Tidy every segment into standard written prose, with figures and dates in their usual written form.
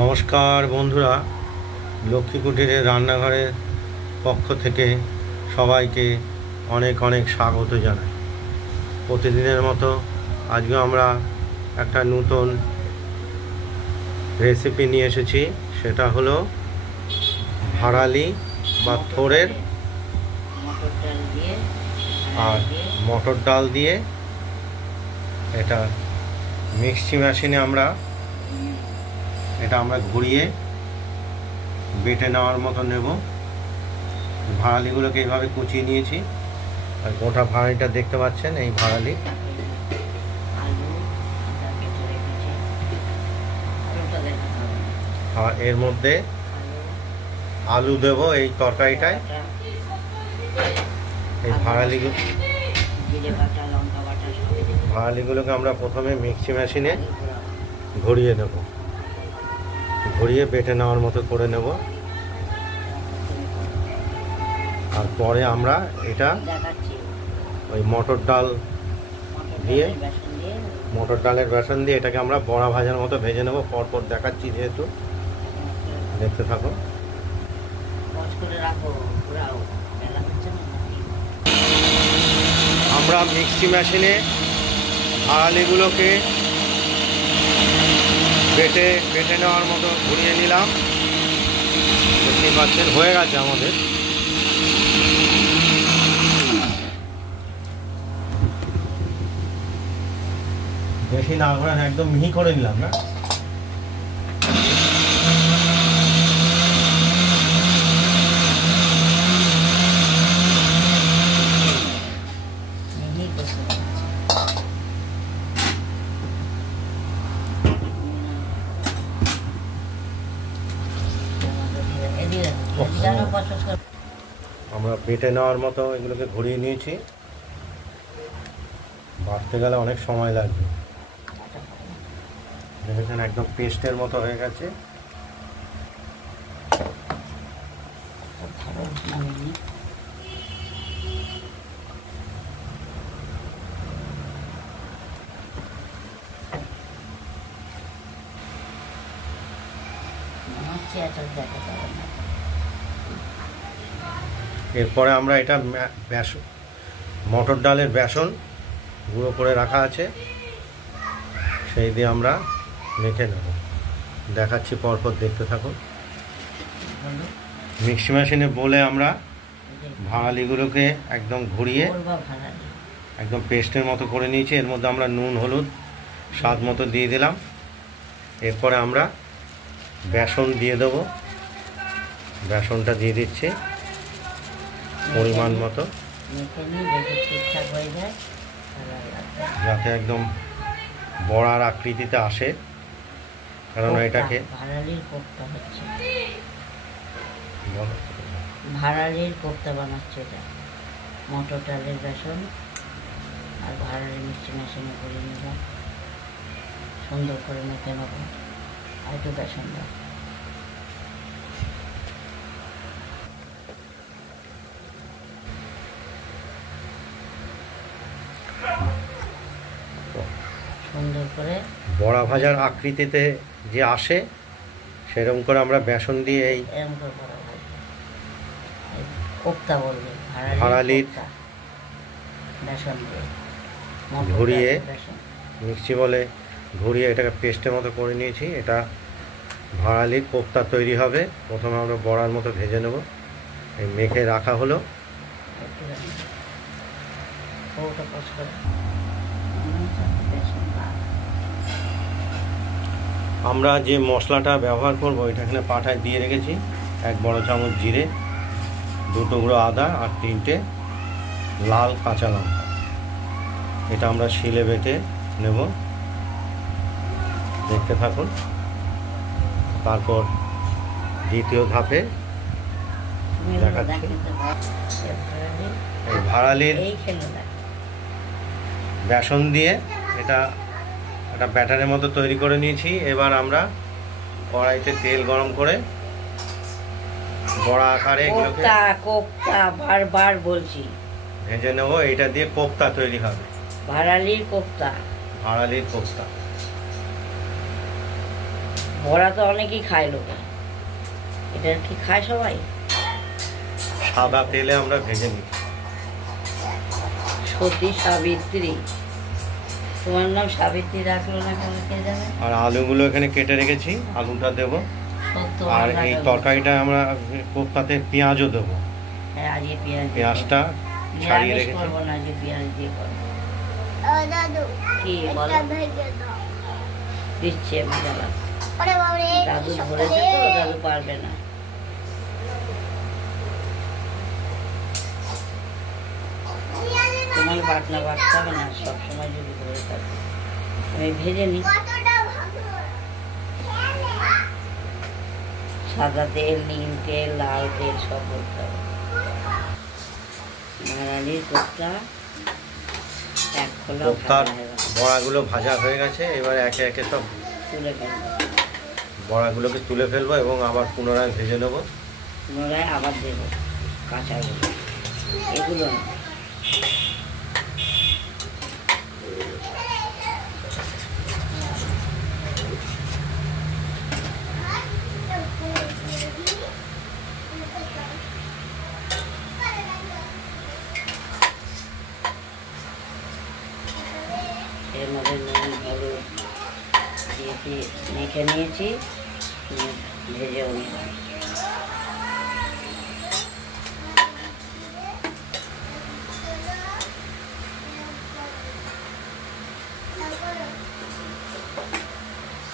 নমস্কার বন্ধুরা, লক্ষ্মী কুটিরের রান্নাঘরের পক্ষ থেকে সবাইকে অনেক অনেক স্বাগত জানাই। প্রতিদিনের মতো আজকে আমরা একটা নতুন রেসিপি নিয়ে এসেছি। সেটা হলো ভাড়ালি বা থোড়ের আর মটর ডাল দিয়ে এটা মিক্সি মেশিনে আমরা ঘুরিয়ে বেটে নেওয়ার মতো নেব। ভাড়ালিগুলোকে এইভাবে কুচিয়ে নিয়েছি, আর গোটা ভাড়ালিটা দেখতে পাচ্ছেন, এই ভাড়ালি। আর এর মধ্যে আলু দেব এই তরকারিটায়। এই ভাড়ালিগুলোকে আমরা প্রথমে মিক্সি মেশিনে ঘুরিয়ে নেব, ঘুরিয়ে বেটে নেওয়ার মতো করে নেব। আর পরে আমরা এটা ওই মটর ডালের বেসন দিয়ে এটাকে আমরা বড়া ভাজার মতো ভেজে নেব। পরপর দেখাচ্ছি, যেহেতু দেখতে থাকো। আমরা মিক্সি মেশিনে ভাড়ালিগুলোকে বেটে নেওয়ার মতো ঘুরিয়ে নিলাম। দেখতেই পাচ্ছেন হয়ে গেছে আমাদের। বেশি না করে একদম মিহি করে নিলাম না। আমরা বেটে নেওয়ার মতো এগুলোকে ঘুরিয়ে নিয়েছি। বাটতে গেলে অনেক সময় লাগবে। দেখেছেন একদম পেস্টের মতো হয়ে গেছে। এরপরে আমরা এটা মটর ডালের বেসন গুঁড়ো করে রাখা আছে, সেই দিয়ে আমরা মেখে নেব। দেখাচ্ছি, পরপর দেখতে থাকুন। মিক্সি মেশিনে বলে আমরা ভাড়ালিগুলোকে একদম ঘুরিয়ে একদম পেস্টের মতো করে নিয়েছি। এর মধ্যে আমরা নুন হলুদ স্বাদ মতো দিয়ে দিলাম। এরপরে আমরা বেসন দিয়ে দেবো। বেসনটা দিয়ে দিচ্ছি পরিমাণ মতো, যাতে একদম বড়ার আকৃতিতে আসে। কারণ এটাকে ভাড়ালির কোপ্তা বানাচ্ছে। এটা মটর ডালের বেসন আর ভাড়ালি মিক্সি মেশিনে করে নিলাম, সুন্দর করে মেখে নেব। আর একটু বেসন দাও। সুন্দর করে বড়া ভাজার আকৃতিতে যে আসে, সেরকম করে আমরা বেসন দিয়ে এই কোপ্তা বলবে, ভাড়ালির বেসন দিয়ে ঘুরিয়ে মিক্সি বলে ঘুরিয়ে এটাকে পেস্টের মতো করে নিয়েছি। এটা ভাড়ালির কোপ্তা তৈরি হবে। প্রথমে আমরা বড়ার মতো ভেজে নেব। এই মেখে রাখা হলো। আমরা যে মশলাটা ব্যবহার করব, এটা এখানে পাটায় দিয়ে রেখেছি। 1 বড় চামচ জিরে, 2 টুকরো আদা আর 3টে লাল কাঁচা লঙ্কা। এটা আমরা শিলে বেটে নেব। দেখতে থাকুন। তারপর দ্বিতীয় ধাপে দেখাচ্ছি। এই ভাড়ালির বেসন দিয়ে এটা একটা ব্যাটারের মতো তৈরি করে নিয়েছি। এবার আমরা কড়াইতে তেল গরম করে বড়া আকারে এগুলোকে বারবার বলছি ভেজে নেব। এটা দিয়ে কোপ্তা তৈরি হবে, ভাড়ালির কোপ্তা। ভাড়ালির কোপ্তা। বড়া তো অনেকেই খায় লোকে, এটা কি খায় সবাই? সাদা তেলে আমরা ভেজে নিই। সতী সাবিত্রী, তোমার নাম সাবিত্রী রাখলো না কেন কে জানে। আর আলুগুলো এখানে কেটে রেখেছি, আলুটা দেবো। আর এই তরকারিটা আমরা কোপ্তাতে পেঁয়াজও দেবো। হ্যাঁ, আজকে পেঁয়াজটা ছাড়িয়ে রেখেছি। করবো না, আজকে পেঁয়াজ দিয়ে করবো। কি বলো? দিচ্ছি আমি জ্বালা। দাদু ধরেছে তো, দাদু পারবে না। তোমার বাটনা বাটতে হবে না, সবসময় যদি ধরে থাকবে। আমি ভেজে নিই। সাদা তেল, নীল তেল, লাল তেল সব করতে হবে। ভাড়ালির কোপ্তা এক খোলা বড়াগুলো ভাজা হয়ে গেছে। এবার একে একে সব তুলে ফেলবো, বড়াগুলোকে তুলে ফেলবো এবং আবার পুনরায় ভেজে নেবো। পুনরায় আবার দেবো কাঁচাগুলো, এগুলো না। এর মধ্যে নুন হলুদ দিয়েছি, মেখে নিয়েছি, ভেজেও নিলাম।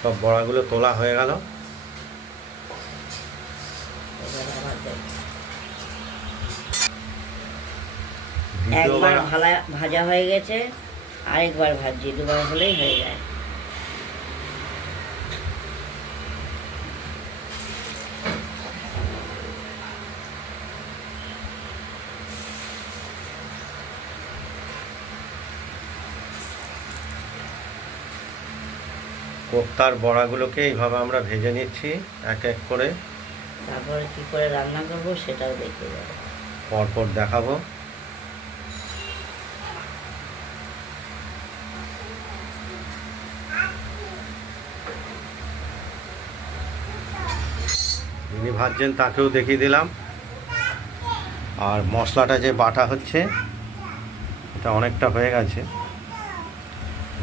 সব বড়াগুলো তোলা হয়ে গেল। একবার ভাজা হয়ে গেছে, আরেকবার ভাজি, দুবার হলেই হয়ে যায়। কোপ্তার বড়াগুলোকে এইভাবে আমরা ভেজে নিচ্ছি এক এক করে। তারপরে কি করে রান্না করব সেটাও দেখে যাবো, পরপর দেখাবো। যিনি ভাজছেন তাকেও দেখিয়ে দিলাম। আর মশলাটা যে বাটা হচ্ছে এটা অনেকটা হয়ে গেছে,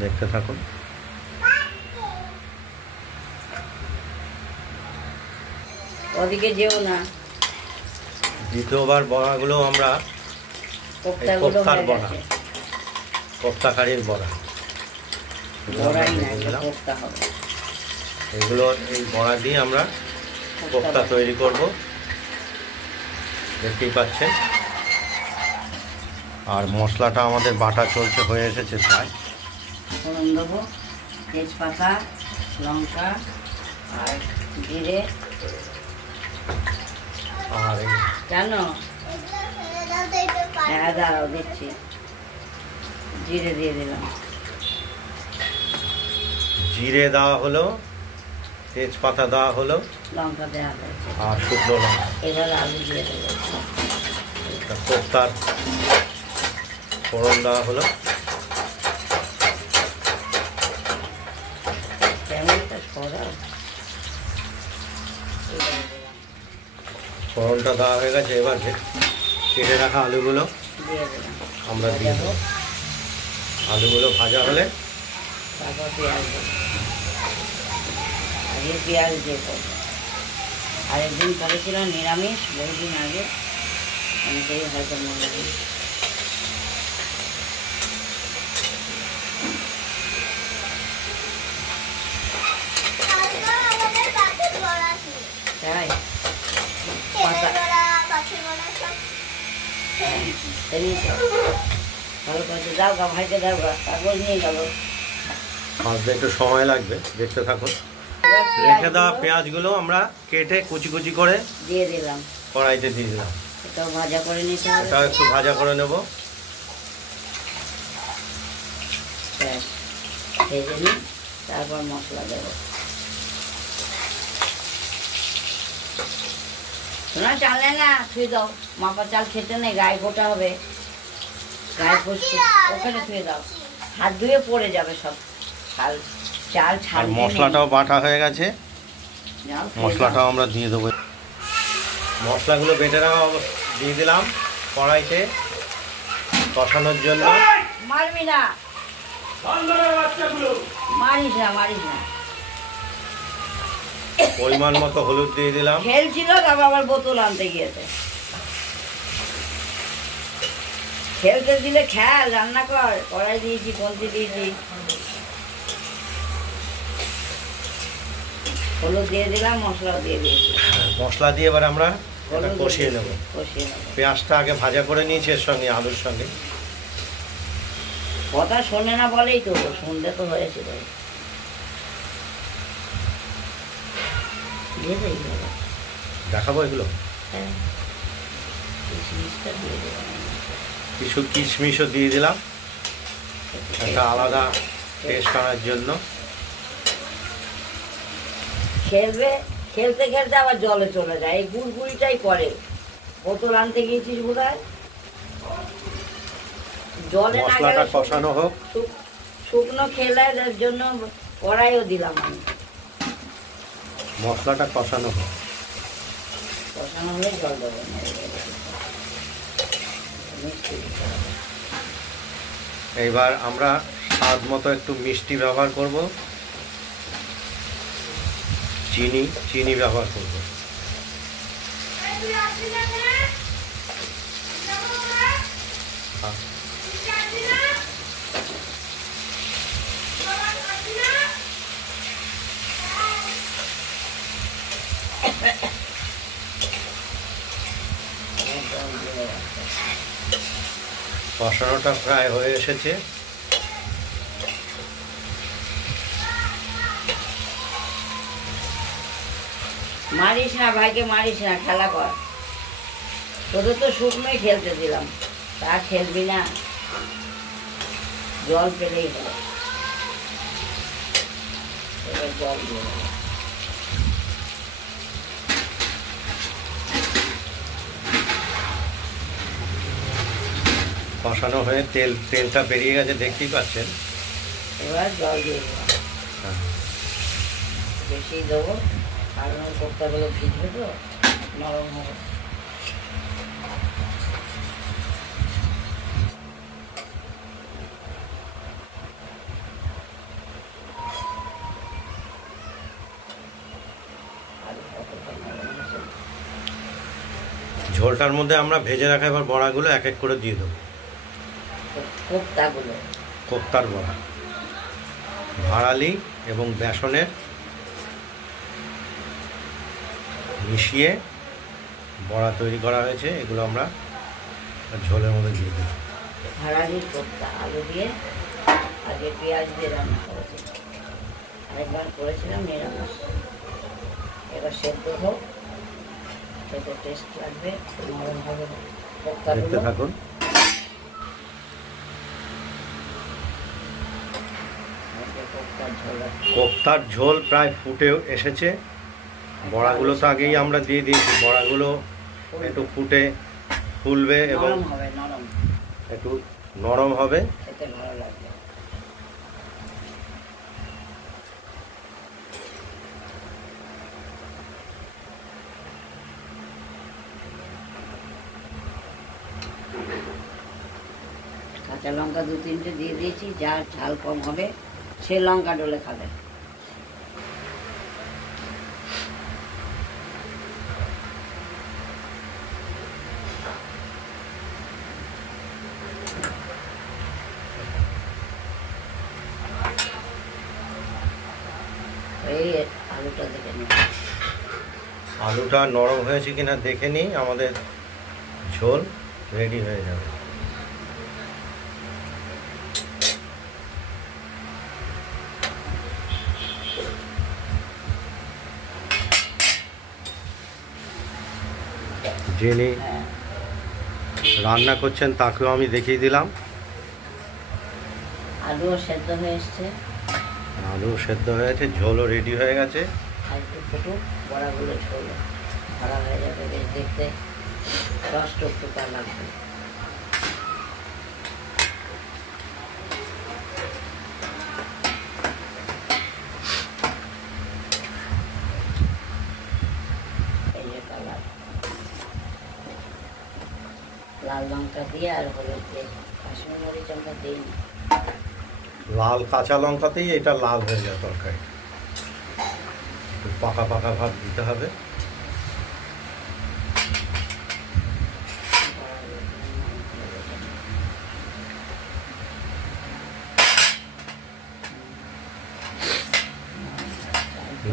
দেখতে থাকুন। ওদিকে যেও না। দ্বিতীয়বার বড়াগুলো আমরা কোপ্তার বড়া, কোপ্তা কারির বড়া, এগুলো এই বড়া দিয়ে আমরা কোপ্তা তৈরি করব, দেখতেই পাচ্ছেন। আর মশলাটা আমাদের বাটা চলছে, হয়ে এসেছে প্রায়। ফোড়ন দেবো, তেজপাতা, লঙ্কা আর জিরে। আর কেন? হ্যাঁ দাঁড়াও দিচ্ছি। জিরে দিয়ে দিলাম, জিরে দেওয়া হলো, তেজপাতা দেওয়া হলো, লঙ্কা দেওয়া হয়েছে, আর শুকনো লঙ্কা। এবার আলু দিয়ে দেবো, কোপ্তার ফোড়ন দেওয়া হলো। কেমনটা সরাও। ফোড়নটা দেওয়া হয়ে গেছে। এবার কেটে রাখা আলুগুলো দিয়ে দিলাম, আমরা দিয়ে দেবো। আলুগুলো ভাজা হলে তারপর পেঁয়াজ দেবো। আগে পেঁয়াজ দিয়ে করবো। আরেকদিন করেছিলাম নিরামিষ, বহুদিন আগে, অনেকেই হয়তো মনে নেই। তাই ভালো করে দাও গা, ভাইকে দাও গা, কাগজ নিয়ে গেল। ভাজতে একটু সময় লাগবে, দেখতে থাকুন। রেখে দেওয়া পেঁয়াজগুলো আমরা কেটে কুচি কুচি করে দিয়ে দিলাম, কড়াইতে দিয়ে দিলাম। এটাও ভাজা করে নিতে হবে, এটাও একটু ভাজা করে নেব। ভেজে নিই, তারপর মশলা দেবো। শোনা চালে না, থুয়ে দাও, মাপা চাল খেতে নেই, গায়ে গোটা হবে, গায়ে পড়ছে, ওখানে থুয়ে দাও, হাত ধুয়ে পড়ে যাবে সব। চাল আর মশলাটাও বাটা হয়ে গেছে। মশলাটাও আমরা দিয়ে দেবো। মশলাগুলো বেটে রাখা দিয়ে দিলাম কড়াইতে কষানোর জন্য। মারবি না, মারিস না, মারিস না। পরিমাণ মতো হলুদ দিয়ে দিলাম। খেলছিল, তারপর আবার বোতল আনতে গিয়েছে। খেলতে দিলে খেল, রান্না কর। কড়াই দিয়েছি, কলসি দিয়েছি, হলুদ দিয়ে দিলাম, মশলাও দিয়ে দিয়েছি। মশলা দিয়ে এবার আমরা কষিয়ে নেব। কষিয়ে নেব। পেঁয়াজটা আগে ভাজা করে নিয়েছি এর সঙ্গে, আলুর সঙ্গে। কথা শোনে না বলেই তো, শুনলে তো হয়েছিল। দেখাবো এগুলো। হ্যাঁ, কিছু কিশমিশও দিয়ে দিলাম একটা আলাদা টেস্ট আনার জন্য। খেলবে, খেলতে খেলতে আবার জলে চলে যায়, এই গুড়গুড়িটাই করে। বোতল আনতে গিয়েছিস বোধহয়, জলে না গেলে কষানো হোক। শুকনো খেলার জন্য কড়াইও দিলাম আমি। মশলাটা কষানো হোক। কষানো হলে জল দেবো। এইবার আমরা স্বাদ মতো একটু মিষ্টি ব্যবহার করব, চিনি ব্যবহার করব। কষানোটা প্রায় হয়ে এসেছে। মারিস না ভাইকে, মারিস না, খেলা কর। তোদের তো শুকনোই খেলতে দিলাম, তা খেলবি না? জল পেলেই হলো। এবার জল দিয়ে দেবো। কষানো হয়ে তেলটা বেরিয়ে গেছে, দেখতেই পাচ্ছেন। এবার জল দিয়ে দেবো। বেশি দেবো, কারণ কোপ্তাগুলো ভিজবে তো, নরম হবে। ঝোলটার মধ্যে আমরা ভেজে রাখা এবার বড়াগুলো এক এক করে দিয়ে দেবো। কোপ্তার বড়া, ভাড়ালি এবং বেসনের মিশিয়ে বড়া তৈরি করা হয়েছে। এগুলো আমরা ঝোলের মধ্যে দিয়ে দেবো। ভাড়ালির কোপ্তা আলু দিয়ে আগে পেঁয়াজ দিয়ে রান্না করেছিলাম, আরেকবার করেছিলাম নিরামিষ। এবার সেদ্ধ হোক, খেতে টেস্ট লাগবে, নরম হবে। দেখতে থাকুন। কোপ্তার ঝোল প্রায় ফুটে এসেছে। বড়াগুলো তো আগেই আমরা দিয়ে দিয়েছি। বড়াগুলো একটু ফুটে ফুলবে এবং একটু নরম হবে। খেতে ভালো লাগবে। কাঁচা লঙ্কা 2-3টে দিয়ে দিয়েছি, যার ঝাল কম হবে সে লঙ্কা ডলে খাবে। এই আলুটা দেখে নিই, আলুটা নরম হয়েছে কিনা দেখে নিই, আমাদের ঝোল রেডি হয়ে যাবে। যিনি রান্না করছেন তাকেও আমি দেখিয়ে দিলাম। আলুও সেদ্ধ হয়ে এসছে, আলু সেদ্ধ হয়েছে, ঝোলও রেডি হয়ে গেছে। আর একটু ফুটুক, বড়াগুলো ঝোল ভাড়া হয়ে যাবে, বেশ দেখতে রস টুকটুকা লাগবে। লাল লঙ্কা দিয়ে আর হলুদ দিয়ে, কাশ্মীরি মরিচ আমরা দিই না। লাল কাঁচা লঙ্কাতেই এটা লাল হয়ে যায় তরকারি, পাকা পাকা ভাব দিতে হবে।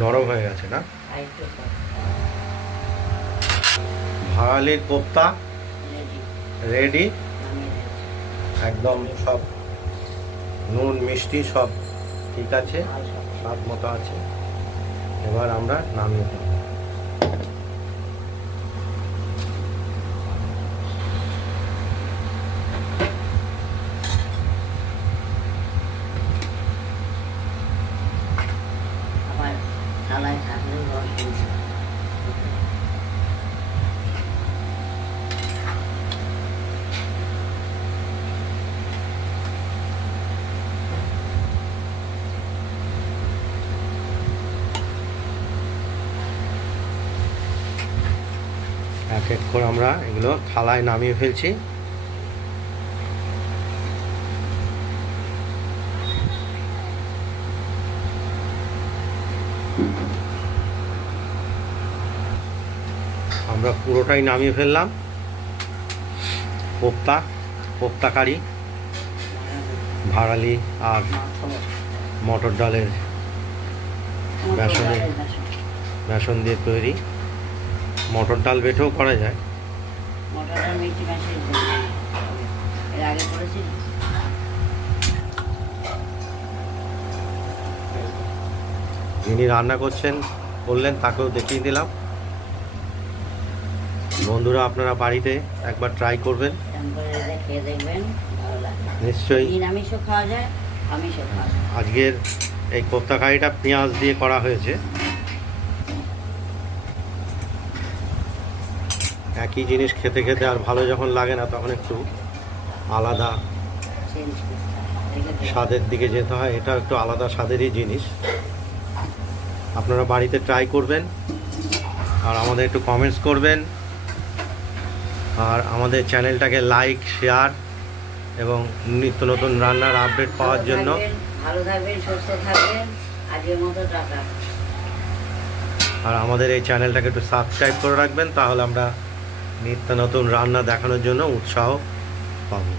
নরম হয়ে গেছে না? ভাড়ালির কোপ্তা রেডি, একদম সব নুন মিষ্টি সব ঠিক আছে, স্বাদ মতো আছে। এবার আমরা নামিয়ে দেব। আবার থালায় থাকলেও রস দিয়েছে। এক এক করে আমরা এগুলো থালায় নামিয়ে ফেলছি। আমরা পুরোটাই নামিয়ে ফেললাম। কোপ্তা কারি, ভাড়ালি আর মটর ডালের বেসন দিয়ে তৈরি। মটর ডাল বেটেও করা যায়। মটর ডাল মিষ্টি মাছের এর আগে করেছি। যিনি রান্না করলেন তাকেও দেখিয়ে দিলাম। বন্ধুরা আপনারা বাড়িতে একবার ট্রাই করবেন, খেয়ে দেখবেন, ভালো লাগবে নিশ্চয়ই। নিরামিষও খাওয়া যায়, আমিষও খাওয়া যায়। আজকের এই কোপ্তা কারিটা পেঁয়াজ দিয়ে করা হয়েছে। একই জিনিস খেতে খেতে আর ভালো যখন লাগে না, তখন একটু আলাদা স্বাদের দিকে যেতে হয়। এটা একটু আলাদা স্বাদেরই জিনিস। আপনারা বাড়িতে ট্রাই করবেন আর আমাদের একটু কমেন্টস করবেন, আর আমাদের চ্যানেলটাকে লাইক, শেয়ার এবং নিত্য নতুন রান্নার আপডেট পাওয়ার জন্য ভালো থাকবেন, সুস্থ থাকবেন। আজকের মতো টাটা। আর আমাদের এই চ্যানেলটাকে একটু সাবস্ক্রাইব করে রাখবেন, তাহলে আমরা নিত্য নতুন রান্না দেখানোর জন্য উৎসাহ পাবো।